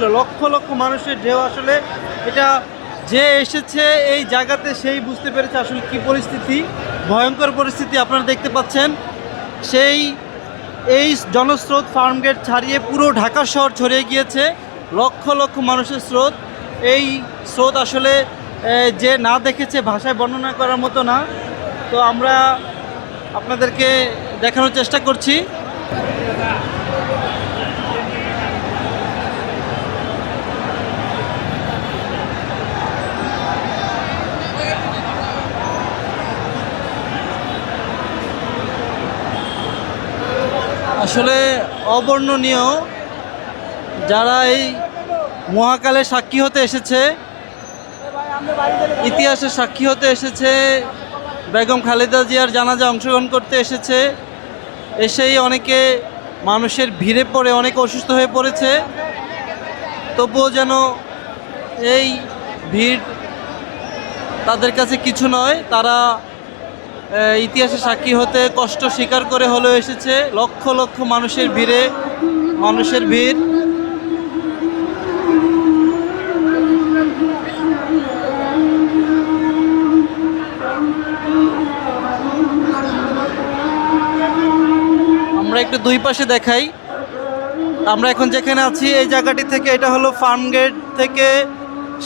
লক্ষ লক্ষ মানুষের ঢেউ আসলে এটা যে এসেছে এই জায়গাতে সেই বুঝতে পেরেছে আসলে কি পরিস্থিতি, ভয়ঙ্কর পরিস্থিতি আপনারা দেখতে পাচ্ছেন। সেই এই জনস্রোত ফার্ম গেট ছাড়িয়ে পুরো ঢাকা শহর ছড়িয়ে গিয়েছে, লক্ষ লক্ষ মানুষের স্রোত। এই স্রোত আসলে যে না দেখেছে ভাষায় বর্ণনা করার মতো না। তো আমরা আপনাদেরকে দেখানোর চেষ্টা করছি। আসলে অবর্ণনীয় যারা এই মহাকালের সাক্ষী হতে এসেছে ইতিহাসের সাক্ষী হতে এসেছে, বেগম খালেদা জিয়ার জানাজা অংশগ্রহণ করতে এসেছে, এসেই অনেকে মানুষের ভিড়ে পড়ে, অনেক অসুস্থ হয়ে পড়েছে। তবুও যেন এই ভিড় তাদের কাছে কিছু নয়, তারা ইতিহাসে সাক্ষী হতে কষ্ট স্বীকার করে হলেও এসেছে। লক্ষ লক্ষ মানুষের ভিড়ে, মানুষের ভিড়। আমরা একটু দুই পাশে দেখাই। আমরা এখন যেখানে আছি, এই জায়গাটি থেকে এটা হলো ফার্ম গেট থেকে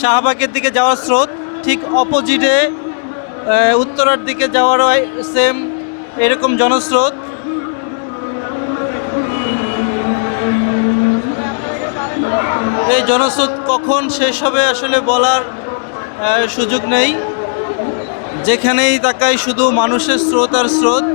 শাহবাগের দিকে যাওয়ার স্রোত। ঠিক অপোজিটে উত্তরার দিকে যাওয়ার সেম এরকম জনস্রোত। এই জনস্রোত কখন শেষ হবে আসলে বলার সুযোগ নেই। যেখানেই তাকাই শুধু মানুষের স্রোত আর স্রোত।